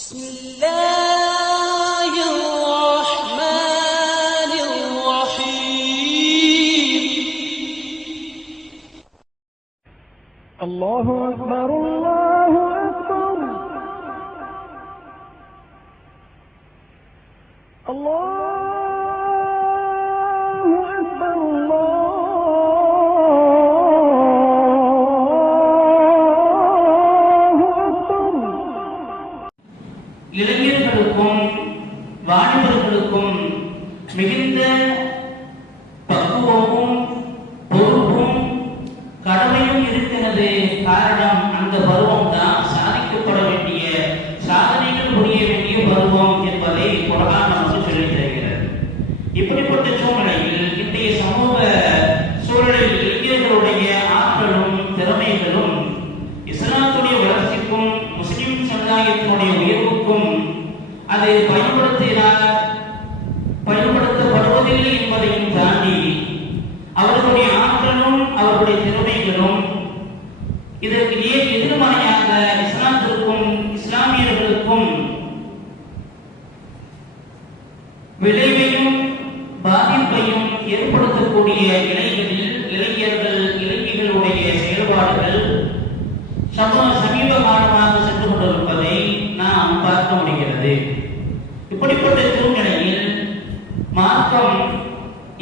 بسم الله الرحمن الرحيم الله أكبر الله أكبر الله أكبر الله أكبر. இளைஞர்களுக்கும் வாலிபர்களுக்கும் மிகுந்த பக்குவமும் பொறுப்பும் கடமையும் இருக்கிறது. காரணம், அந்த பருவம் தான் சாதிக்கப்பட வேண்டிய சாதனைகள் புரிய வேண்டிய பருவம் என்பதை குர்ஆன் நமக்கு சொல்லித் தருகிறது. இப்படிப்பட்ட சூழ்நிலையில் இன்றைய சமூக சூழலில் இளைஞர்களுடைய ஆற்றலும் திறமைகளும் இஸ்லாத்துடைய வளர்ச்சிக்கும் முஸ்லிம் சமுதாயத்தினுடைய உயர்வுக்கும் அது பயன்படுத்தப்படுவதில்லை என்பதையும் தாண்டி அவர்களுடைய ஆற்றலும் அவர்களுடைய திறமைகளும் இதற்கு எதிர்மறையாக இஸ்லாத்திற்கும் இஸ்லாமியர்களுக்கும் விளைவையும் பாதிப்பையும் ஏற்படுத்தக்கூடிய இளைஞர்களுடைய செயல்பாடுகள் சமீப காலமாக சென்று கொண்டிருப்பதை நாம் பார்க்க முடிகிறது. இப்படிப்பட்ட சூழ்நிலையில் மார்க்கம்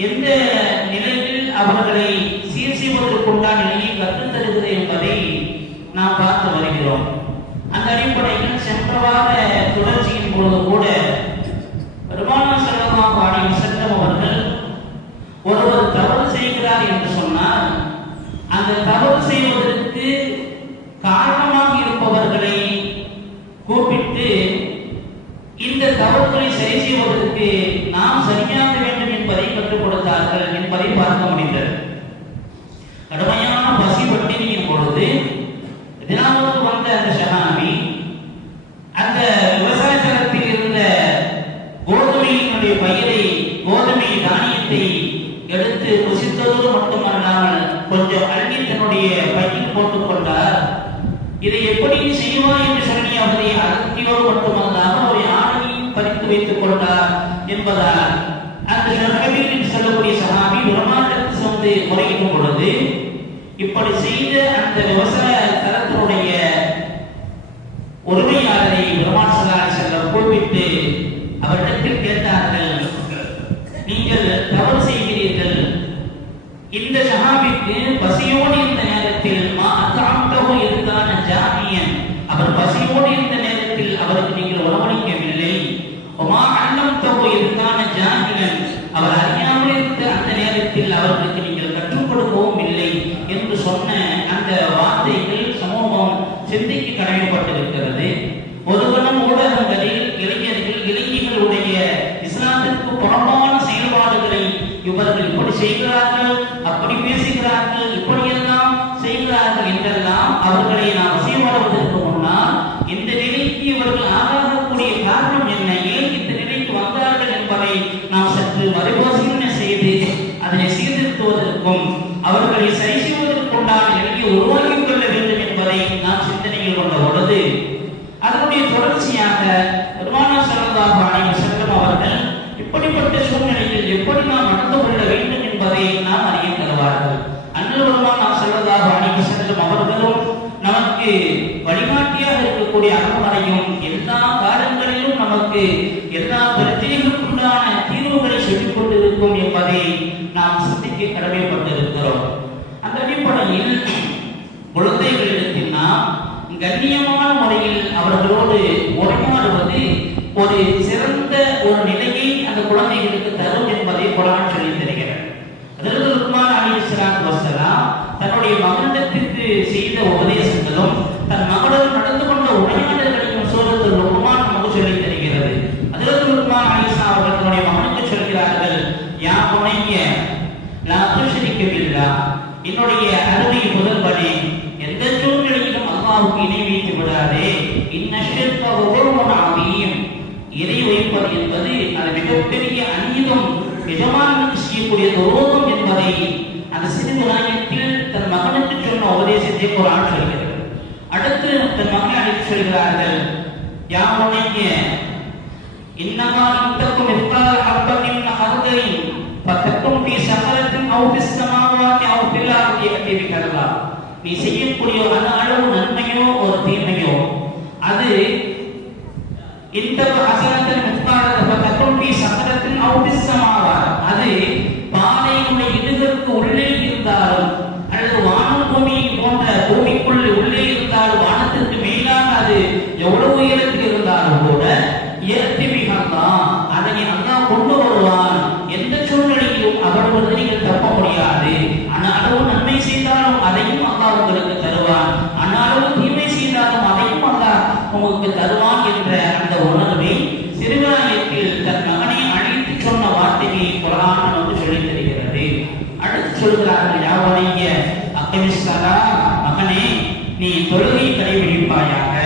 எந்த நிலையில் அவர்களை சீர் செய்வதற்குண்டான நிலையை கற்றுத் தருகிறது என்பதை நாம் பார்த்து வருகிறோம். அந்த அடிப்படையில் சென்ற வார தொடர்ச்சியின் பொழுது கூட பெருமானார் ஸல்லல்லாஹு அலைஹி வஸல்லம் அவர்கள் ஒருவர் தவறு செய்கிறார் என்று சொன்னால் அந்த தவறு செய்வதற்கு காரணமாக இருப்பவர்களை கூப்பிட்டு இந்த தவறுகளை சரி செய்வதற்கு நாம் சரியாக வேண்டும் என்பதை கற்றுக் கொடுத்தார்கள் என்பதை பார்க்க முடிந்தது. கடுமையான பசி பட்டினியின் பொழுது தினாவுக்கு வந்த அந்த ஷஹாபி அந்த விவசாய தளத்தில் இருந்த கோதுமையினுடைய கோதுமை தானியத்தை எடுத்து ருசித்ததோடு மட்டுமல்லாமல் கொஞ்சம் அள்ளி தன்னுடைய பையில் போட்டுக் கொண்டார். இதை எப்படி செய்வார் என்று சொல்லி அவரை அகத்தியோடு மட்டுமல்லாமல் ஒரு ஆணையை பறித்து வைத்துக் கொண்டார் என்பதால் அந்த ஷஹாபி என்று சொல்லக்கூடிய சஹாபி பெருமானாருக்கு வந்து முறையிடும் பொழுது இப்படி செய்த அந்த விவசாய தலத்தினுடைய உரிமையாளரை பெருமானார் ஸல்லல்லாஹு அலைஹி வஸல்லம் கூப்பிட்டு அவரிடத்தில் கேட்டார்கள், நீங்கள் தவறு செய்கிறீர்கள். இந்த ஷஹாபிக்கு பசியோடு இருந்த நேரத்தில் இருந்தான ஜாமியன், அவர் பசியோடு இருந்த நேரத்தில் அவருக்கு நீங்கள் உணவளிக்கவில்லை. இருந்தான ஜாமியன், அவர் அறியாமல் இருந்த அந்த நேரத்தில் அவருக்கு நீங்கள் கற்றுக் கொடுக்கவும் இல்லை என்று சொன்ன அந்த வார்த்தைகள் சமூகம் சிந்திக்கு கடமைப்பட்டிருக்கிறது. ஒருவனும் ஊடகங்களில் இளைஞர்களுடைய இஸ்லாத்திற்கு புறம்பான செயல்பாடுகளை இவர்கள் இப்படி செய்கிறார்கள், அப்படி பேசுகிறார்கள், இப்படியெல்லாம் செய்கிறார்கள் என்றெல்லாம் அவர்களை நாம் வசியமாடுவதற்கு முன்னால் இந்த நிலைக்கு இவர்கள் ஆகாகக்கூடிய காரணம் என்ன, ஏன் இந்த நிலைக்கு வந்தார்கள் என்பதை நாம் சற்று மறுபரிசீலனை செய்து அதனை சீர்திருத்துவதற்கும் அவர்களை சரி செய்வதற்குண்டான நிலையை உருவாக்கிக் கொள்ள வேண்டும் என்பதை நாம் சிந்தனையில் கொண்ட பொழுது அதனுடைய தொடர்ச்சியாக பெருமானார் ஸல்லல்லாஹு அலைஹி வஸல்லம் அவர்கள் இப்படிப்பட்ட சூழ்நிலையில் எப்படி நாம் நடந்து கொள்ள வேண்டும் என்பதை நாம் அறிய தருவார்கள். அண்ணல் பெருமானார் ஸல்லல்லாஹு அலைஹி வஸல்லம் அவர்களும் நமக்கு வழிகாட்டியாக இருக்கக்கூடிய அருள்மறையும் எல்லா காலங்களிலும் நமக்கு எல்லா பிரச்சனைகளுக்குண்டான தீர்வுகளை சொல்லிக் கொண்டிருக்கும் என்பதை நாம் சிந்திக்க கடமைப்பட்டிருக்கிறோம். அந்த அடிப்படையில் குழந்தைகளிடத்தில் நாம் கண்ணியமான முறையில் அவர்களோடு உரையாடுவது ஒரு சிறந்த ஒரு நிலையை அந்த குழந்தைகளுக்கு தரும் என்பதை குர்ஆன் சொல்லித் தருகிறது. ஹஜ்ரத் லுக்மான் அலைஹிஸ்ஸலாத்து வஸ்ஸலாம் தன்னுடைய மகனிடத்திற்கு செய்த உபதேசங்களும் தன் மகளுடன் நடந்து கொண்ட உரையாடல்களையும் சூரத்துல் லுக்மான் நமக்கு சொல்லித் தருகிறது. ஹஜ்ரத் லுக்மான் அலைஹிஸ்ஸலாம் அவர்கள் தன்னுடைய மகனுக்கு சொல்கிறார்கள், யா புனைய லா துஷ்ரிக பில்லாஹ், என்னுடைய அருமை முதல்வனே, எந்த சூழ்நிலையிலும் அல்லாஹ்வுக்கு இணை வைத்து விடாதே. இன்ன ஷிர்க ஸுல்முன் அதீம், இணை வைப்பது என்பது அது மிகப்பெரிய அநீதம், எஜமானனுக்கு செய்யக்கூடிய துரோகம் என்பதை அந்த சிறிது நாயத்தில் தன் மகனுக்கு சொன்ன உபதேசத்தை குர்ஆன் சொல்கிறது. அடுத்து தன் மகனை அழைத்து சொல்கிறார்கள், யா புனைய இன்னமா இன்தக்கும் மிஸ்கால் ஹப்பத்தின் ஹர்தரின் ஃபதக்கும் ஃபீ ஸஹரத்தின் அவ் ஃபிஸ் ஸமாவாத்தி அவ் ஃபில் அர்தி யஅதி பிகல்லாஹ். நீ செய்யக்கூடிய அந்த அளவு நன்மையோ ஒரு தீமையோ அது இந்த ஹஸனத்தின் மிஸ்கால் ஃபதக்கும் ஃபீ ஸஹரத்தின் அவ் ஃபிஸ் ஸமாவாத், அது பானையுடைய இடுகளுக்கு உள்ளே இருந்தாலும் அல்லது வானம் பூமி போன்ற பூமிக்குள் உள்ளே இருந்தாலும் வானத்திற்கு மேலாக அது எவ்வளவு உயரத்தில் இருந்தாலும் கூட அதனை அல்லாஹ் கொண்டு வருவான். எந்த சூழ்நிலையிலும் அவர்களுக்கு நீங்கள் தப்ப முடியாது. ஆனாலும் நன்மை செய்தாலும் அதையும் அல்லாஹ் உங்களுக்கு தருவான், ஆனாலும் தீமை செய்தாலும் அதையும் அல்லாஹ் உங்களுக்கு தருவான் என்ற அந்த உணர்வை சிறுகாயத்தில் தன் மகனை அழைத்து சொன்ன வார்த்தையை குர்ஆன் நமக்கு சொல்லித் தருகிறது. அடுத்து சொல்கிறார்கள், யாவரைய அக்மிஸ்ஸலா, மகனே நீ தொழுகை கடைபிடிப்பாயாக.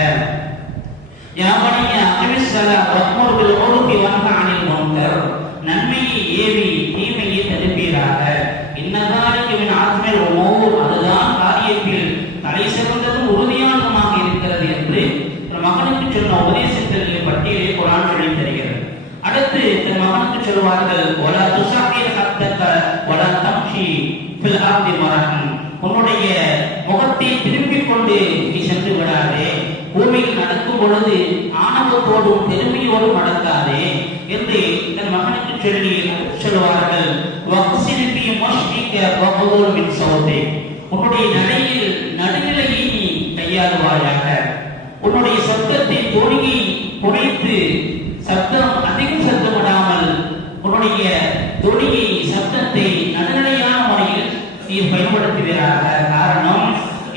யாவரைய அக்மிஸ்ஸலா வஅ்முர் பில் உர்ஃபி வன்ஹ அனில் முன்கர், நன்மையை ஏவி தீமையை தடுப்பீராக. இன்னதாலிக மின் ஆஸ்மில் உமூர், அதுதான் காரியத்தில் தலை சிறந்ததும் உறுதியானதுமாக இருக்கிறது என்று மகனுக்கு சொன்ன உபதேசங்களின் பட்டியலை குர்ஆன் சொல்லித் தருகிறது. அடுத்து தன் மகனுக்கு சொல்வார்கள், வலா துஸஹிர் ஹத்தக வலா தம்ஷி ஃபில் அர்தி மரஹன், உன்னுடைய முகத்தை திருப்பிக் கொண்டு நீ சென்று விடாதே, பூமியில் நடக்கும் பொழுது ஆணவத்தோடும் பெருமையோடும் நடக்காதே என்று தன் மகனுக்கு சொல்லி சொல்வார்கள். வக்ஸில் ஃபீ மஷ்ரிக வக்துல் மின் ஸௌதி, உன்னுடைய நடையில் நடுநிலையை நீ கையாளுவாயாக. உன்னுடைய சப்தத்தை தோணியை குறைத்து சப்தம் அதிகம் சப்தமிடாமல் உன்னுடைய தொழியை சப்தத்தை நடுநிலையான முறையில் நீ பயன்படுத்துகிறாக. காரணம்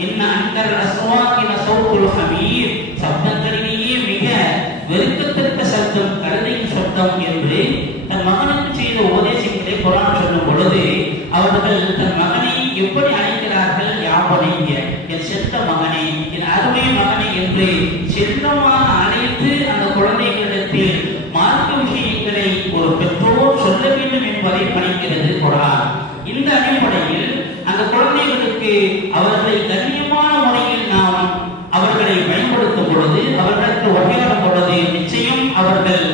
என்ன, அன்கர் அஸ்வாக்கின சௌத்துல் ஹமீர், சப்தங்களிலேயே மிக வெறுக்கத்தக்க சப்தம் கழுதையின் சப்தம் என்று தன் மகனுக்கு செய்த உபதேசங்களை குர்ஆன் சொல்லும் பொழுது அவர்கள் தன் மகனை எப்படி அழைக்கிறார்கள், யாவனைய என் செல்ல மகனே, என் அருமை மகனே என்று செல்லமாக அழைத்து அந்த குழந்தைகளிடத்தில் மார்க்க விஷயங்களை ஒரு பெற்றோர் சொல்ல வேண்டும் என்பதை பணிக்கிறது குர்ஆன். இந்த அடிப்படையில் அந்த குழந்தைகளுக்கு அவர்களை கண்ணியமான முறையில் நாம் அவர்களை பயன்படுத்தும் பொழுது, அவர்களுக்கு உரையாடும் பொழுது நிச்சயம் அவர்கள்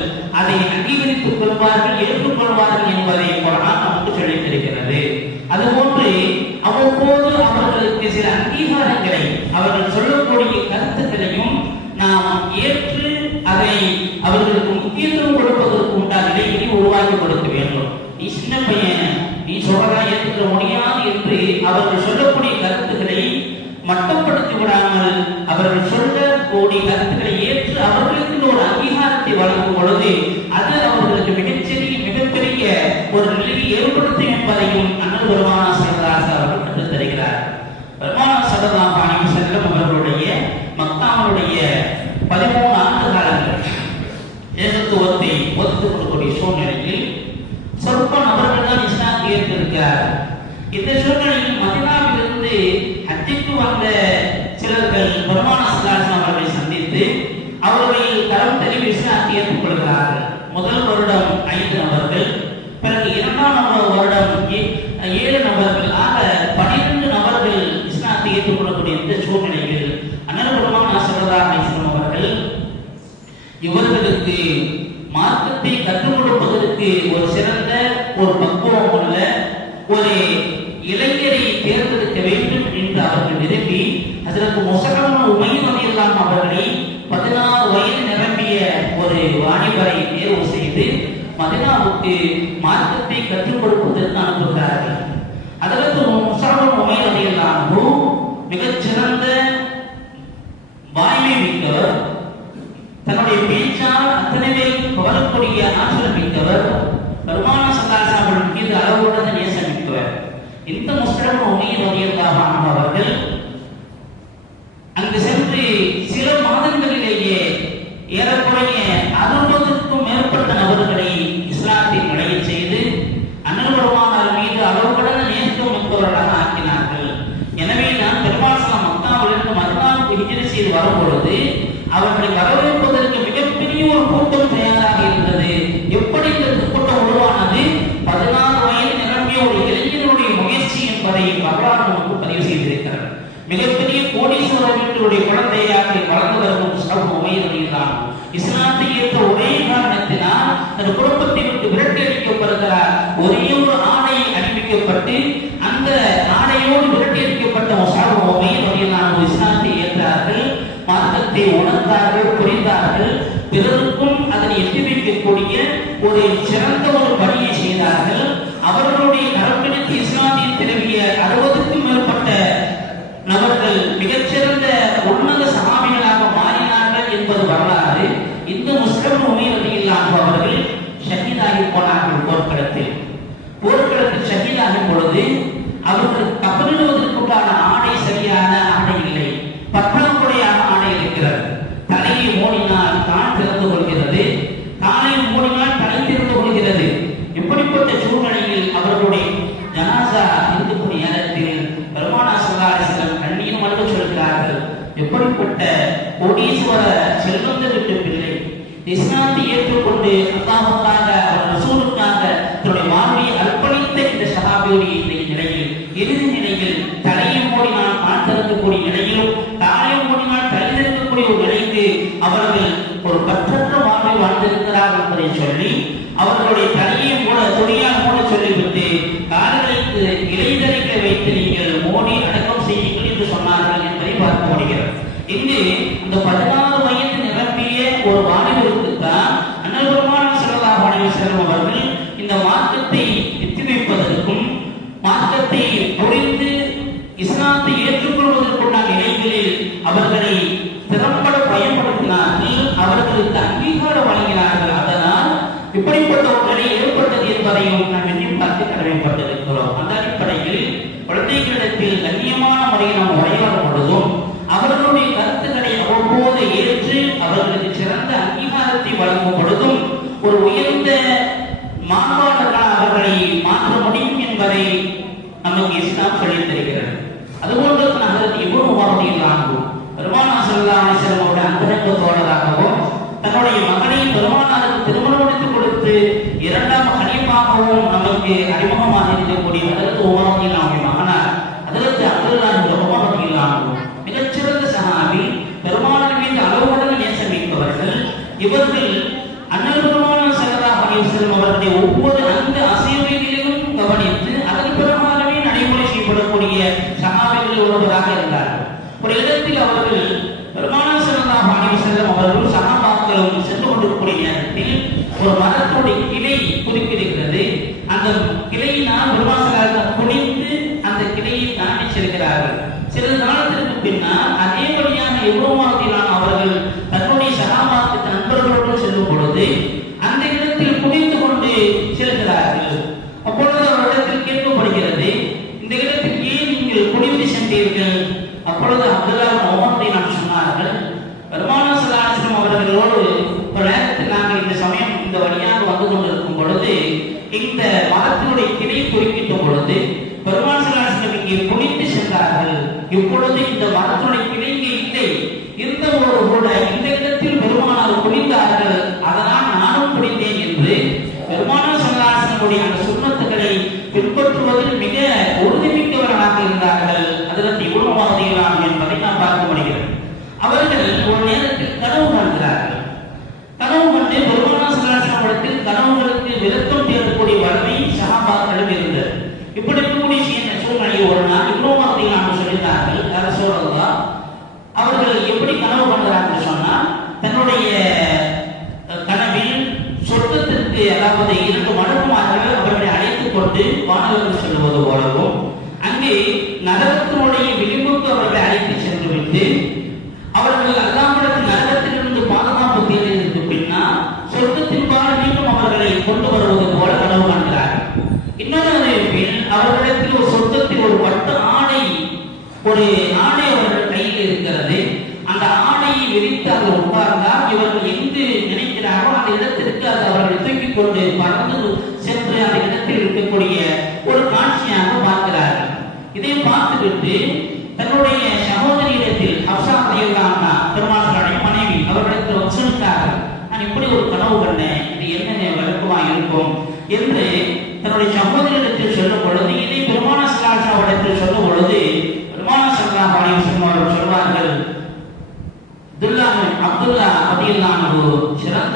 அதை அங்கீகரித்துக் கொள்வார்கள், ஏற்றுக்கொள்வார்கள் என்பதை குர்ஆன் நமக்கு சொல்லித் தருகிறது. அதுபோன்று அவ்வப்போது அவர்களுக்கு சில அங்கீகாரங்களை, அவர்கள் சொல்லக்கூடிய கருத்துக்களையும் நாம் ஏற்று அதை அவர்களுக்கு முக்கியத்துவம் கொடுப்பதற்கு உண்டான நிலையை உருவாக்கி கொடுக்க வேண்டும். நீ சின்ன பையன், நீ சொல்றதா ஏற்றுக்க முடியாது என்று அவர்கள் சொல்லக்கூடிய கருத்துக்களை மட்டப்படுத்தி விடாமல் அவர்கள் சொல்லக்கூடிய கருத்துக்களை ஏற்று அவர்களுக்கு ஒரு அங்கீகாரத்தை வழங்கும் பொழுது அது அவர்களுக்கு மிகப்பெரிய ஒரு நிலையை ஏற்படுத்தும் என்பதையும் அண்ணல் பெருமானார் ஸல்லல்லாஹு அலைஹி அவர்கள் கற்றுத் தருகிறார். பெருமானார் ஸல்லல்லாஹு அலைஹி வஸல்லம் அவர்களுடைய மக்காவுடைய 13 ஆண்டு காலங்கள் ஏகத்துவத்தை ஒத்துக் கொள்ளக்கூடிய சூழ்நிலையில் சொற்ப நபர்கள் தான் இஸ்லாத்தை ஏற்றிருக்கிறார். இந்த சூழ்நிலையில் மதீனாவிலிருந்து ஹஜ்ஜுக்கு வந்த சிலர்கள் பெருமானார் ஸல்லல்லாஹு அலைஹி அவர்களை சந்தித்து அவர்கள் கரம் தழுவி இஸ்லாத்தை ஏற்றுக்கொள்கிறார்கள். முதல் வருடம் 5 நபர்கள், பிறகு 2ஆம் வருடம் 7 நபர்கள், ஆக 12 நபர்கள் இஸ்லாத்தை ஏற்றுக்கொள்ளக்கூடிய இந்த சூழ்நிலையில் அண்ணல் பெருமானார் ஸல்லல்லாஹு அலைஹி வஸல்லம் அவர்கள் இவர்களுக்கு மார்க்கத்தை கற்றுக் கொடுப்பதற்கு ஒரு சிறந்த ஒரு பக்குவம் உள்ள ஒரு இளைஞரை தேர்ந்தெடுக்க வேண்டும் என்று அவர்கள் விரும்பி அதற்கு முஸஅப் இப்னு உமைர் ரலியல்லாஹு அவர்களை 16 வயது நிரம்பிய ஒரு வாலிபரை தேர்வு செய்து மதீனாவுக்கு மார்க்கத்தை கற்றுக் கொடுப்பதற்கு அனுப்புகிறார்கள். அதற்கு முஸஅப் இப்னு உமைர் ரலியல்லாஹு மிகச்சிறந்த வாய்மை மிக்கவர், தன்னுடைய பேச்சால் அத்தனை பேருக்கு கவரக்கூடிய ஆற்றல் மிக்கவர், பெருமானார் ஸல்லல்லாஹு அலைஹி வஸல்லம் மீது அளவுடன் நேசம் மிக்கவர். இந்த முஸஅப் இப்னு உமைர் ரலியல்லாஹு அன்ஹு அவர்கள் அங்கு சென்று சில மாதங்களிலேயே ஏறக்குறைய 60க்கும் மேற்பட்ட நபர்களை இஸ்லாத்தில் நுழைய செய்து அண்ணல் பெருமானார் மீது அளவு கடந்த நேசம் மிக்கவர்களாக ஆக்கினார்கள். எனவே நான் பெருமானார் மக்காவிலிருந்து மதீனாவுக்கு ஹிஜ்ரத் செய்து வரும் பொழுது அவர்களை வரவேற்பதற்கு மிகப்பெரிய ஒரு கூட்டம் தயாராக இருந்தது. எப்படி இந்த கூட்டம் உருவானது? 16 வயது நிரம்பிய ஒரு இளைஞருடைய முயற்சி என்பதை வரலாறு நமக்கு பதிவு செய்திருக்கிறார். மிகப்பெரிய கோடீஸ்வரர் வீட்டுடைய குழந்தையாக வளர்ந்து வரும் முஸஅப் இப்னு உமைர் ரலியல்லாஹு இஸ்லாத்தை ஏற்ற ஒரே காரணத்தினால் தன் குடும்பத்தை விட்டு விரட்டி அடிக்கப்படுகிறார். ஒரே ஒரு ஆடை அணிவிக்கப்பட்டு அந்த ஆடையோடு விரட்டி அடிக்கப்பட்ட முஸஅப் உமைர் ரலியல்லாஹு அன்ஹு இஸ்லாத்தை ஏற்றார்கள், மார்க்கத்தை உணர்ந்தார்கள், புரிந்தார்கள், பிறருக்கும் அதனை எட்டி வைக்கக்கூடிய ஒரு சிறந்த ஒரு பணியை செய்தார்கள். அவர்களுடைய கரப்பிடித்து இஸ்லாத்தை தழுவிய 60க்கும் மேற்பட்ட நபர்கள் மிகச்சிறந்த உன்னத சஹாபிகளாக மாறினார்கள் என்பது வரலாறு. இந்த முஸ்அப் உமைர் ரலியல்லாஹு அன்ஹு அவர்கள் ஷஹீதாகி போனார்கள் போர்க்களத்தில். போர்க்களத்தில் ஷஹீதாகும் பொழுது அவர்கள் கபனிடுவதற்குண்டான ஆடை சரியான ஆடை இல்லை, பற்றாக்குறையான ஆடை இருக்கிறது. தலையை மூடினால் கால் திறந்து கொள்கிறது, காலை மூடினால் தலை திறந்து கொள்கிறது. இப்படிப்பட்ட சூழ்நிலையில் அவர்களுடைய ஜனாசா இருக்கக்கூடிய நேரத்தில் பெருமானார் ஸல்லல்லாஹு அலைஹி வஸல்லம் கண்ணீர் மல்க சொல்கிறார்கள், எப்படிப்பட்ட கோடீஸ்வர செல்வந்த வீட்டு பிள்ளை இஸ்லாத்தை ஏற்றுக்கொண்டு அல்லாஹ்வுக்காக ரசூலுக்காக தன்னுடைய வாழ்வை அர்ப்பணித்த இந்த சஹாபியுடைய இந்த நிலையில், இறுதி நிலையில் தலையை மூடினால் கால் திறக்கக்கூடிய நிலையிலும் தாயை மூடினால் தலை திறக்கக்கூடிய ஒரு நிலைக்கு அவர்கள் ஒரு பற்றற்ற வாழ்வை வாழ்ந்திருக்கிறார்கள் என்பதை சொல்லி அவர்களுடைய தலையை மூட துணியால் மூட சொல்லிவிட்டு கால்களுக்கு இலைதறிக்க வைத்து நீங்கள் மோடி அடக்கம் செய்யுங்கள் என்று சொன்னார்கள் என்பதை பார்க்க முடிகிறது. இங்கு இந்த 16 வயது நிரம்பிய ஒரு வாலிபருக்கு தான் அண்ணல் பெருமானார் ஸல்லல்லாஹு அலைஹி வஸல்லம் அவர்கள் இந்த மார்க்கத்தை எத்தி வைப்பதற்கும் மார்க்கத்தை புரிந்து இஸ்லாத்தை ஏற்றுக்கொள்வதற்குண்டான நிலைகளில் அவர்களை திறம்பட பயன்படுத்தினார்கள், அவர்களுக்கு அங்கீகாரம் வழங்கினார்கள். அதனால் இப்படிப்பட்ட ஒரு நிலை ஏற்பட்டது என்பதையும் நாம் எண்ணி பார்த்து கடமைப்பட்டிருக்கிறோம். அந்த அடிப்படையில் குழந்தைகளிடத்தில் கண்ணியமான முறையில் நாம் உரையாடும் பொழுதும் அவர்களுடைய கருத்துக்களை அவ்வப்போது ஏற்று அவர்களுக்கு சிறந்த அங்கீகாரத்தை வழங்கும் பொழுதும் ஒரு உயர்ந்த மாண்பாளர்களாக அவர்களை மாற்ற முடியும் என்பதை நமக்கு இஸ்லாம் சொல்லித் தருகிறது. அதுபோன்று ஹஜ்ரத் இப்னு உமர் ரலியல்லாஹு அன்ஹு பெருமானார் ஸல்லல்லாஹு அலைஹி வஸல்லம் அவருடைய அந்தரங்க தோழராகவும் தன்னுடைய மகனை பெருமானாருக்கு திருமணம் முடித்து கொடுத்து இரண்டாம் கலீஃபாகவும் நமக்கு அறிமுகமாக இருக்கக்கூடிய ஹஜ்ரத் உமர் ரலியல்லாஹு அன்ஹு மகனார் ஹஜ்ரத் அப்துல்லாஹ் இப்னு உமர் ரலியல்லாஹு அன்ஹு மிகச்சிறந்த சஹாபி, பெருமானார் மீது அளவுடன் நேசமிக்கவர்கள். இவர்கள் அண்ணல் பெருமானார் ஸல்லல்லாஹு அலைஹி வஸல்லம் அவர்களுடைய ஒவ்வொரு அந்த அசைவுகளிலும் கவனித்து அதன் பிரகாரமே நடைமுறை செய்யப்படக்கூடிய சஹாபிகள் ஒருவராக இருந்தார்கள். ஒரு இடத்தில் அவர்கள் பெருமானார் ஸல்லல்லாஹு அலைஹி வஸல்லம் அவர்கள் சஹாபாக்களும் சென்று கொண்டிருக்கக்கூடிய நேரத்தில் ஒரு மரத்துடைய கிளை குறுக்கிடுகிறது. அந்த கிளையினால் பெருமானார் குனிந்து அந்த கிளையை தாண்டி செல்கிறார்கள். சிறிது காலத்திற்கு பின்னால் அதே வழியாக எவ்வளவு அவர்கள் தன்னுடைய சஹாபாக்கு நண்பர்களோடு செல்லும் பொழுது அந்த இடத்தில் குனிந்து கொண்டு செல்கிறார்கள். அப்பொழுது அவரிடத்தில் கேட்கப்படுகிறது, இந்த இடத்தில் ஏன் நீங்கள் குனிந்து சென்றீர்கள்? அப்பொழுது அப்துல்லாஹ் இப்னு உமர் நாம் சொன்னார்கள், பெருமானார் ஸல்லல்லாஹு அலைஹி வஸல்லம் அவர்களோடு ஒரு நேரத்தில் நாங்கள் இந்த சமயம் இந்த வழியாக வந்து கொண்டிருக்கும் பொழுது இந்த மரத்தினுடைய கிளை குறுக்கிட்டும் பொழுது பெருமானார் ஸல்லல்லாஹு அலைஹி வஸல்லம் இங்கே குனிந்து சென்றார்கள். இப்பொழுது இந்த மரத்தினுடைய கிளைக்கு இல்லை, இருந்தவோடு கூட இந்த இடத்தில் பெருமானார் குனிந்தார்கள், அதனால் நானும் குனிந்தேன் என்று பெருமானார் ஸல்லல்லாஹு அலைஹி வஸல்லம் அந்த சுன்னத்துகளை பின்பற்றுவதில் மிக உறுதிமிக்கவர்களாக இருந்தார்கள். ஹஜ்ரத் இப்னு உமர் ரலியல்லாஹு அன்ஹு என்பதை நாம் பார்க்க முடிகிறது. அவர்கள் ஒரு நேரத்தில் கனவு காண்கிறார்கள். கனவு கண்டு பெருமானார் ஸல்லல்லாஹு அலைஹி வஸல்லம் கனவுகளுக்கு விளக்கம் தேடக்கூடிய வலிமை சஹாபாக்களிடம் இருந்தது. இப்படி இருக்கக்கூடிய சூழ்நிலையில் ஒரு நாள் இப்னு உமர் ரலியல்லாஹு அன்ஹு சொல்லினார்கள், யா ரசூலல்லாஹ், அவர்கள் எப்படி கனவு காண்கிறார்கள் சொன்னால் தன்னுடைய கனவில் சொர்க்கத்திற்கு அதாவது 2 மடங்குமார்கள் அவர்களை அழைத்துக் கொண்டு வானவர்கள் செல்வது போலவும் அங்கே நரகத்தினுடைய விளிம்புக்கு அவர்களை அழைத்து சென்று விட்டு அவர்கள் அல்லாஹ்விடத்தில் நரகத்திலிருந்து பாதுகாப்பு தேடியதற்கு பின்னால் சொர்க்கத்தின் பால் மீண்டும் அவர்களை கொண்டு வருவது போல கனவு காண்கிறார்கள். இன்னொரு அறிவிப்பில் அவர்களிடத்தில் ஒரு சொர்க்கத்தில் ஒரு பட்டு ஆடை அவர்கள் கையில் இருக்கிறது. அந்த ஆடையை விரித்து அதில் உட்கார்ந்தால் இவர்கள் எங்கு நினைக்கிறார்களோ அந்த இடத்திற்கு அது அவர்கள் தூக்கிக் கொண்டு பறந்து சென்று அந்த இடத்தில் இருக்கக்கூடிய ஒரு காட்சியாக பார்க்கிறார்கள். இதை பார்த்துவிட்டு தன்னுடைய சகோதரியிடத்தில் ஹப்ஸா ரலியல்லாஹு அன்ஹா பெருமானாருடைய மனைவி அவர்களிடத்தில் சொல்லிட்டார்கள், நான் இப்படி ஒரு கனவு கண்டேன், இது என்ன விளக்கமா இருக்கும் என்று தன்னுடைய சகோதரியிடத்தில் சொல்லும் பொழுது இதை பெருமானார் ஸல்லல்லாஹு அலைஹி வஸல்லம் அவரிடத்தில் சொல்லும் பொழுது பெருமானார் ஸல்லல்லாஹு அலைஹி வஸல்லம் அவர்கள் சொல்வார்கள், அப்துல்லாஹ் ரலியல்லாஹு அன்ஹு சிறந்த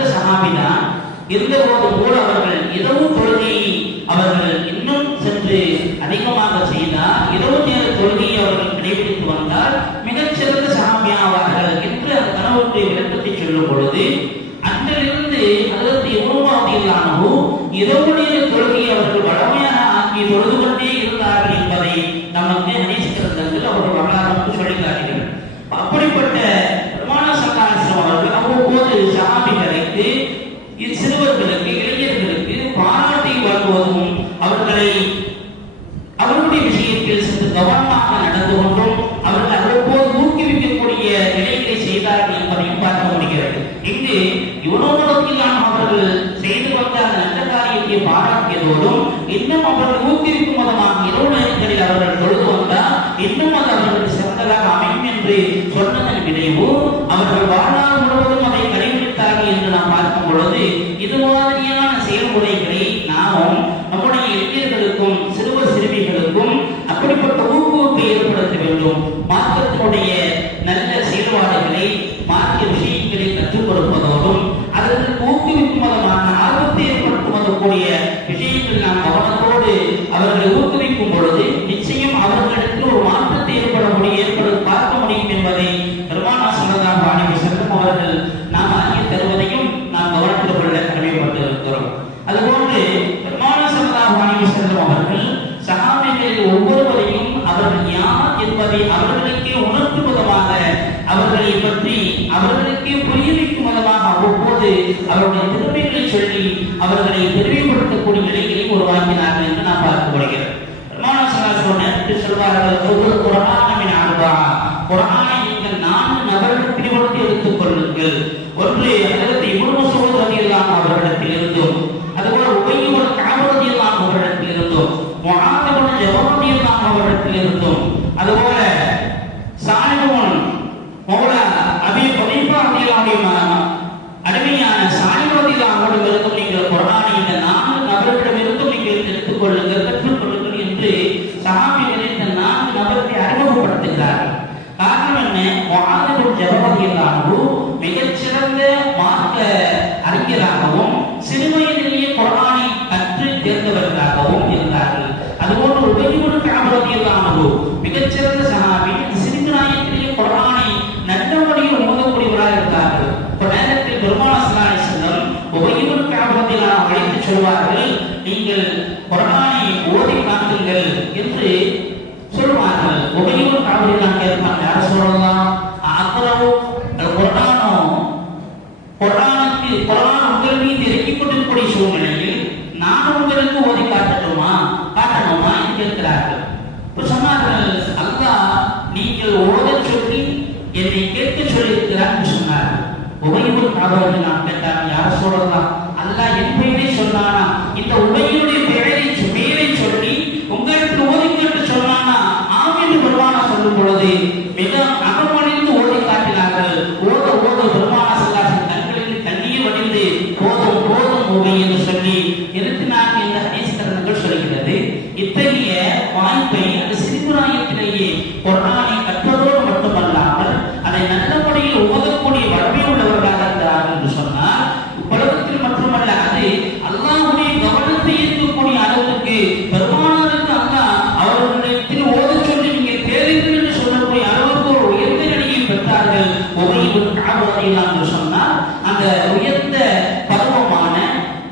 இருந்தபோது கூட அவர்கள் இரவு தொழுகையை அவர்கள் இன்னும் சற்று அதிகமாக செய்தால், இரவு நேர தொழுகையை அவர்கள் கடைபிடித்து வந்தால் மிகச்சிறந்த சஹாபியாவார்கள் என்று அந்த கணவனுடைய விளக்கத்தை சொல்லும் பொழுது, அன்றிலிருந்து அதற்கு உருவாகியதானோ இரவு நேர தொழுகையை அவர்கள் வளமையாக ஆக்கி தொழுது கொண்டே இருந்தார்கள் என்பதை நமக்கு ஹதீஸ்கள் அவர்கள் வரலாறு சொல்லி காட்டுகிறார்கள். அப்படிப்பட்ட பெருமான சல்லாஹு அவர்கள் அவ்வப்போது சஹாபிகளுக்கு, சிறுவர்களுக்கு, இளைஞர்களுக்கு பாராட்டை வழங்குவதும் அவர்களுடைய விஷயத்தில் சற்று கவனமாக நடந்து கொண்டும் அவர்கள் அவ்வப்போது ஊக்குவிக்கக்கூடிய நிலைகளை செய்தார்கள் என்பதையும் பார்க்க முடிகிறது. இங்கு இவனோடத்திலான அவர்கள் செய்து வந்த அந்த நல்ல காரியத்தை பாராட்டியதோடும் இன்னும் அவர்கள் ஊக்குவிக்கும் விதமாக இரவு நேரங்களில் அவர்கள் தொழுது வந்தால் இன்னும் அது அவர்களுக்கு சிறந்ததாக அமையும் என்று சொன்னதன் விளைவு அவர்கள் வாழ்நாள் முழுவதும் அதை கடைபிடித்தார்கள் என்று நாம் பார்க்கும் பொழுது, இது மாதிரியான செயல்முறைகளை நாமும் நம்முடைய இளைஞர்களுக்கும் சிறுவர் சிறுமிகளுக்கும் அப்படிப்பட்ட ஊக்குவிப்பை ஏற்படுத்த வேண்டும். மார்க்கத்தினுடைய நல்ல செயல்பாடுகளை, மார்க்க விஷயங்களை கற்றுக் கொடுப்பதோடும் அதற்கு ஊக்குவிக்கும் விதமான ஆர்வத்தை ஏற்படுத்துவதற்குரிய விஷயங்கள் நாம் கவனத்தோடு அவர்களை ஊக்குவிக்கும் பொழுது நிச்சயம் அவர்களிடத்தில் ஒரு மாற்றத்தை பார்க்க முடியும் என்பதை பெருமானா ஸல்லல்லாஹு அலைஹி வஸல்லம் அவர்கள் நாம் அறிய தருவதையும் நாம் கவனத்தில் கொள்ள கடமைப்பட்டிருக்கிறோம். அதுபோன்று பெருமானா ஸல்லல்லாஹு அலைஹி வஸல்லம் அவர்கள் சஹாபிகளில் ஒவ்வொருவரையும் அவர்கள் யார் என்பதை அவர்களுக்கே உணர்த்தும் விதமாக, அவர்களை பற்றி அவர்களுக்கே புரிய வைக்கும் விதமாக அவ்வப்போது அவருடைய திறமைகளை சொல்லி அவர்களை பெருமைப்படுத்தக்கூடிய நிலைகளை உருவாக்கினார்கள் என்று நாம் பார்க்க முடிகிறது. பெருமானா ஸல்லல்லாஹு அலைஹி சொல்வார்கள், குர்ஆனின் அனுபா, குர்ஆனை நீங்கள் 4 நபர்கள் பிரிவுபடுத்தி எடுத்துக் கொள்ளுங்கள். ஒன்று ஹஜ்ரத் இப்னு மஸ்ஊத் ரலியல்லாஹு அன்ஹு அவர்களிடத்தில் இருந்தும், அதுபோல உபய் இப்னு கஅப் ரலியல்லாஹு அன்ஹு அவர்களிடத்தில் இருந்தும், முஆத் இப்னு ஜபல் ரலியல்லாஹு அன்ஹு அவர்களிடத்தில் இருந்தும், அதுபோல சாலிமுன் மௌலா அபீ ஹுதைஃபா ரலியல்லாஹு அன்ஹு அடிமையான சாலிம் ரலியல்லாஹு அன்ஹு அவர்களிடத்தில் நீங்கள் குர்ஆனை இந்த 4 நபர்களிடமிருந்தும் நீங்கள் எடுத்துக் கொள்ளுங்கள், கற்றுக் கொள்ளுங்கள் என்று சஹாபிகளின் இந்த 4 நபர்களை அறிமுகப்படுத்துகிறார்கள். காரணம் என்ன? முஆத் இப்னு ஜபல் ரலியல்லாஹு அன்ஹு மிகச்சிறந்த மார்க்க அறிஞராகவும் சிறுவயதிலேயே குர்ஆனை கற்று தேர்ந்தவர்களாகவும் இருந்தார்கள். அதுபோன்று உபய் இப்னு கஅப் ரலியல்லாஹு அன்ஹு மிகச்சிறந்த சஹாபி, சிறிது நாயத்திலேயே குர்ஆனை நல்ல முறையில் ஓதக்கூடியவராக இருந்தார்கள். ஒரு நேரத்தில் பெருமானா ஸல்லல்லாஹு அலைஹி வஸல்லம் உபய் இப்னு கஅப் ரலியல்லாஹு அன்ஹு அழைத்து சொல்வார்கள், நீங்கள் குர்ஆனை ஓதி காட்டுங்கள் என்று சொல்வார்கள். உபய் இப்னு கஅப் ரலியல்லாஹு அன்ஹு கேட்பாங்க, யார் சொல்லலாம் அக்ரவு குர்ஆன் உங்கள் மீது இறக்கிக் கொண்டிருக்கூடிய சூழ்நிலையில் நான் உங்களுக்கு ஓதி காட்டணுமா என்று கேட்கிறார்கள். சொன்னார்கள், அல்லாஹ் நீங்கள் ஓதச் சொல்லி என்னை கேட்க சொல்லியிருக்கிறார் என்று சொன்னார்கள். உபய் இப்னு கஅப் ரலியல்லாஹு கேட்டார், யார் சொல்லலாம் அல்லாஹ் என் பெயரை சொன்னானா? இந்த உபையுடைய பெயரை சொல்லி உங்களுக்கு ஓதி கேட்டு சொன்னானா? ஆம் என்று பெருமானா சொல்லும் பொழுது மிக அகமணிந்து ஓதி காட்டினார்கள். ஓத பெருமானா ஸல்லல்லாஹு கண்களில் கண்ணீர் வடிந்து போதும் உபை என்று சொல்லி நிறுத்தினார் என்ற ஹதீஸ் கருத்துக்கள் சொல்கிறது. இத்தகைய வாய்ப்பை அந்த சிறுபிராயத்திலேயே குர்ஆனை கற்பதோடு மட்டுமல்லாமல் அதை நல்ல முறையில் ஓதக்கூடிய வலிமை உள்ளவர்களாக இருந்தார்கள் என்று சொன்னால், உலகத்தில் மட்டுமல்ல, அது அல்லாஹ்வுடைய கவனத்தை ஈர்க்கக்கூடிய அளவுக்கு பெருமானாருக்கு அல்லாஹ் அவர்களிடத்தில் ஓதச் சொல்லி நீங்கள் தேடுங்கள் என்று சொல்லக்கூடிய அளவுக்கு ஒரு உயர்ந்த நிலையை பெற்றார்கள். உபய் இப்னு கஅப் ரலியல்லாஹு அன்ஹு சொன்னால், அந்த உயர்ந்த பருவமான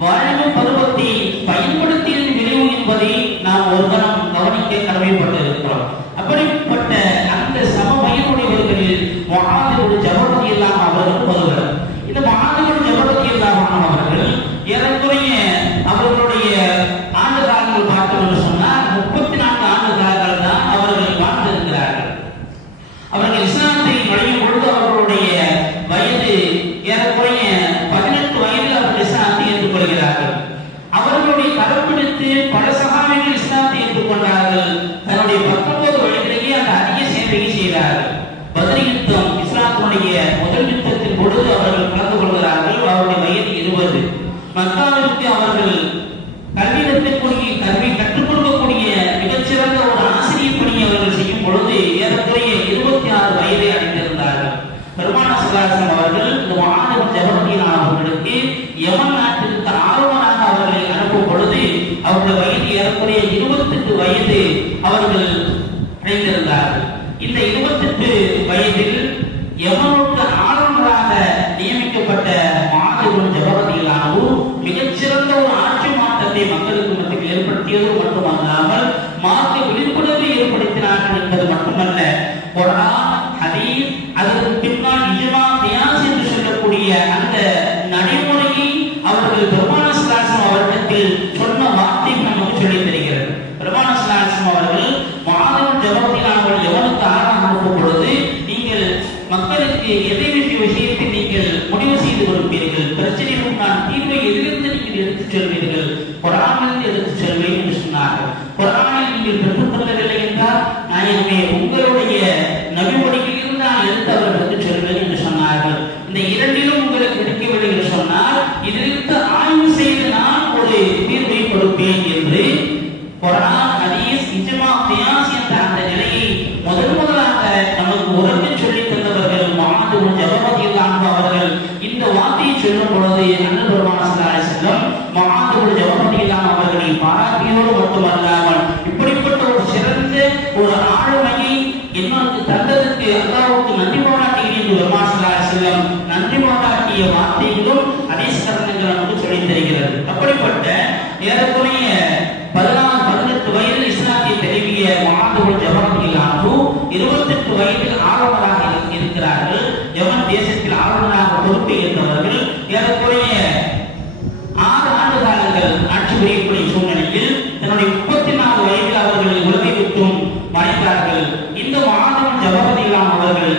வாழ்வு பருவத்தை பயன்படுத்தியதன் விளைவு என்பதை நாம் ஒரு கணம் கவனிக்க கடமைப்பட்டிருக்கிறோம். அப்படிப்பட்ட அந்த சம வயதுடையவர்களில் முஆத் இப்னு ஜபல் ரலியல்லாஹு அன்ஹு அவர்கள் ஒருவர். இந்த முஆத் இப்னு ஜபல் ரலியல்லாஹு அன்ஹு அவர்கள் ஏறக்குறைய அவர்களுடைய ஆண்டு காலங்கள் பார்த்தோம் என்று சொன்னால் 34 ஆண்டு காலங்கள் தான் அவர்கள் வாழ்ந்திருக்கிறார்கள். அவர்கள் இஸ்லாத்தை நுழையும் பொழுது அவர்களுடைய வயது ஏறக்குறைய 18 வயதில் அவர்கள் இஸ்லாத்தை ஏற்றுக்கொள்கிறார்கள். அவர்களுடைய கருப்பிடித்து பல சஹாபிகள் இஸ்லாத்தை ஏற்றுக்கொண்டார்கள். தன்னுடைய 19 வயதிலேயே அந்த அதிக சேவையை செய்தார்கள். பத்ர் யுத்தம் இஸ்லாத்தினுடைய முதல் யுத்தத்தின் பொழுது அவர்கள் கலந்து கொள்கிறார்கள். அவருடைய வயது 20. மக்காவிற்கு அவர்கள் கல்வி கற்றுக் கொடுக்கக்கூடிய மிகச்சிறந்த ஒரு ஆசிரியர் பணியை அவர்கள் செய்யும் பொழுது ஏறக்குறைய 26 வயதை அடைந்திருந்தார்கள். பெருமானா ஸல்லல்லாஹு அலைஹி வஸல்லம் அவர்கள் இந்த முஆத் இப்னு ஜபல் அவர்களுக்கு யமன் நாட்டிற்கு எடுத்துச் செல்வீர்கள், குர்ஆனிலிருந்து எடுத்துச் செல்வேன் என்று சொன்னார்கள். குர்ஆனில் நீங்கள் பெற்றுக்கொள்ளவில்லை என்றால் நாயகமே உங்களுடைய நபிமொழிகளிலிருந்து நான் எடுத்து அவர்களுக்கு சொல்வேன் என்று சொன்னார்கள். இந்த இரண்டிலும் உங்களுக்கு கிடைக்கவில்லை என்று சொன்னால் இதிலிருந்து ஆய்வு செய்து நான் ஒரு தீர்வை கொடுப்பேன் என்று குர்ஆன், ஹதீஸ், இஜ்மா, கியாஸ் என்ற அந்த நிலையை முதலாக நமக்கு உறக்க சொல்லித் தந்தவர்கள் முஆத் இப்னு ஜபல் ரலியல்லாஹு அன்ஹு அவர்கள். இந்த வார்த்தையை சொல்லும் பொழுது அண்ணல் பெருமானார் ஸல்லல்லாஹு அலைஹி வஸல்லம் முஆத் இப்னு ஜபல் ரலியல்லாஹு அன்ஹு அவர்களை பாராட்டியோடு மட்டுமல்லாமல் இப்படிப்பட்ட ஒரு சிறந்த ஒரு ஆளுமையை என்னுக்கு தந்ததற்கு அல்லாஹ்வுக்கு நன்றி பாராட்டுகிறேன் என்று பெருமானார் ஸல்லல்லாஹு அலைஹி வஸல்லம் நன்றி பாராட்டிய வார்த்தைகளும் ஹதீஸ் கருத்துக்கள் நமக்கு சொல்லித் தருகிறது. அப்படிப்பட்ட ஏறக்குறைய 18 வயதில் இஸ்லாத்தை தழுவிய முஆத் இப்னு ஜபல் ரலியல்லாஹு அன்ஹு 28 வயதில் ஆளுநராக இருக்கிறார்கள். யமன் தேசத்தில் ஆளுநராக பொறுப்பேற்றவர்கள். ஏறக்குறைய 6 ஆண்டு காலங்கள் ஆட்சி புரியக்கூடிய சூழ்நிலையில் தன்னுடைய 34 வயதில் அவர்கள் உலகை விட்டும் மறைந்தார்கள். இந்த முஆத் இப்னு ஜபல் ரலியல்லாஹு அன்ஹு அவர்கள்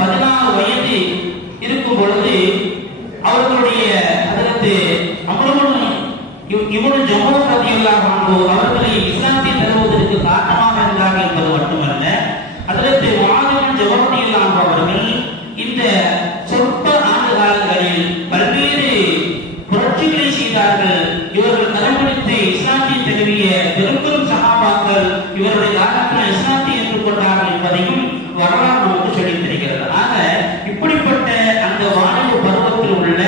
16 வயது இருக்கும் பொழுது அவர்களுடைய ஹஜ்ரத் இப்னு ஜமுல் ரலியல்லாஹு அன்ஹு அவர்களை இஸ்லாத்தை தருவதற்கு காரணமாக இருந்தார்கள் என்பது மட்டுமல்ல, ஹஜ்ரத் முஆத் இப்னு ஜபல் ரலியல்லாஹு அன்ஹு அவர்கள் இந்த சொற்ப ஆண்டு காலங்களில் பல்வேறு புரட்சிகளை செய்தார்கள். இவர்கள் கடைபிடித்து இஸ்லாத்தை தழுவிய பெரும் சஹாபாக்கள் இவருடைய காலத்தில் இஸ்லாத்தை ஏற்றுக்கொண்டார்கள் என்பதையும் வரலாறு நமக்கு சொல்லித் தருகிறது. ஆக இப்படிப்பட்ட அந்த வாலிப பருவத்தில் உள்ள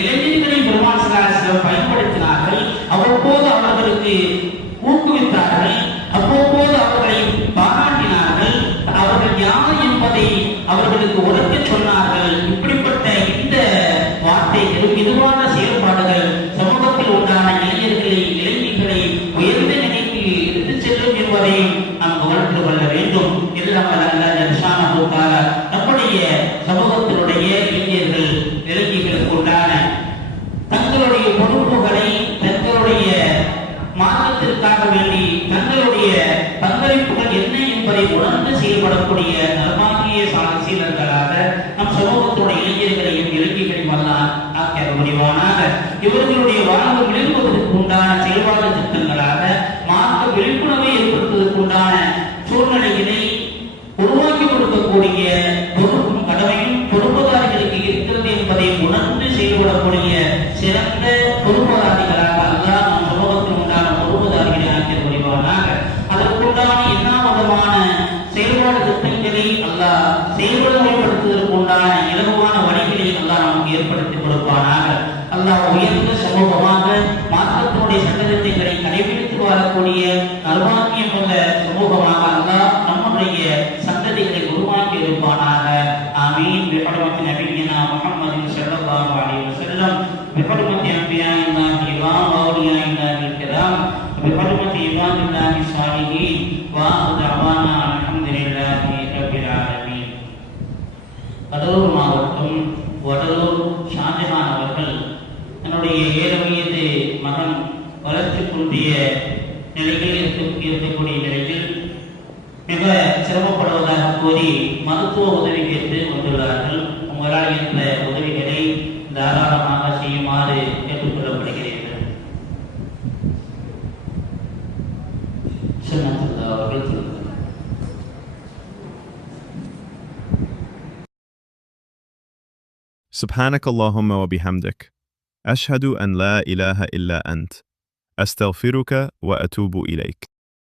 இளைஞர்களை பெருமானார் ஸல்லல்லாஹு அலைஹி வஸல்லம் பயன்படுத்தினார்கள். அவ்வப்போது அவர்களுக்கு ஊக்குவித்தார்கள், அவ்வப்போது அவர்களை பாராட்டினார்கள், அவர்கள் யார் என்பதை அவர்களுக்கு உரைக்கச் சொன்னார்கள். இப்படிப்பட்ட இந்த வார்த்தைகளும் இதுவான செயல்பாடுகள் சமூகத்தில் உண்டான இளைஞர்களை உயர்ந்த நிலைக்கு எடுத்துச் செல்லும் என்பதையும் நாம் கவனித்துக் கொள்ள வேண்டும். எல்லாம் நம்முடைய சமூகத்தினுடைய இளைஞர்களுக்கு உண்டான தங்களுடைய பொறுப்புகளை தங்களுடைய மார்க்கத்திற்காக வேண்டி தங்களுடைய பங்களிப்புகள் என்ன என்பதை உணர்ந்து செயல்படக்கூடிய நல்வாங்கிய சீலர்களாக நம் சமூகத்துடைய இளைஞர்களையும் இளைஞர்களையும் எல்லாம் ஆக்கிய முடிவானாக. இவர்களுடைய வாழ்வு விழிப்புவதற்கு உண்டான செயல்பாடு திட்டங்களாக மார்க்க விழிப்புணர்வை ஏற்படுத்துவதற்கு உண்டான சூழ்நிலைகளை உருவாக்கி கொடுக்கக்கூடிய பொறுப்பும் கடமையும் பொறுப்புதாரிகளுக்கு இருக்கிறது என்பதை உணர்ந்து செயல்படக்கூடிய சிறந்த பொறுப்புதாரிகளாக அல்லாஹ் நம் சமூகத்தில் உண்டான பொறுப்புதாரிகளை ஆக்கிய முடிவானாக. அதற்குண்டான எல்லா விதமான செயல்பாடு திட்டங்களை அல்லாஹ் செயல்படுத்துவதற்கு உண்டான இலகுவான வழிகளை அல்லாஹ் நமக்கு ஏற்படுத்தி கொடுப்பானாக. அல்லாஹ் உயர்ந்த சமூகமாக மார்க்கத்தினுடைய சட்டத்திட்டங்களை கடைபிடித்து வாழக்கூடிய நல்வாக்கியம் உள்ள சமூகமாக அல்லாஹ் நம்முடைய சந்ததிகளை உருவாக்கி இருப்பானாக. ஆமீன். பிஹுர்மத்தி நபியினா முஹம்மதின் ஸல்லல்லாஹு அலைஹி வஸல்லம், பிஹுர்மத்தி அன்பியாஇல்லாஹி வ அவுலியாஇல்லாஹில் கிராம், பிஹுர்மத்தி இபாதில்லாஹி ஸாலிஹீன் வ ஆகிரு தஅவானா அல்ஹம்துலில்லாஹி ரப்பில் ஆலமீன். கடலூர் மாவட்டம் வடலூர் ஷாஜஹான் அவர்கள் தன்னுடைய 7 வயது மகன் வளர்ச்சி குன்றிய நிலையில் இருக்கக்கூடிய நிலையில் மிக சிரமப்படுவதாக கூறி மருத்துவ உதவி கேட்டு வந்துள்ளார்கள். உங்களால் இந்த உதவிகளை தாராளமாக செய்யுமாறு கேட்டுக்கொள்ளப்படுகிறீர்கள். அவர்கள் சொல்லுங்கள். سبحانك اللهم وبحمدك أشهد أن لا إله إلا أنت أستغفرك وأتوب إليك.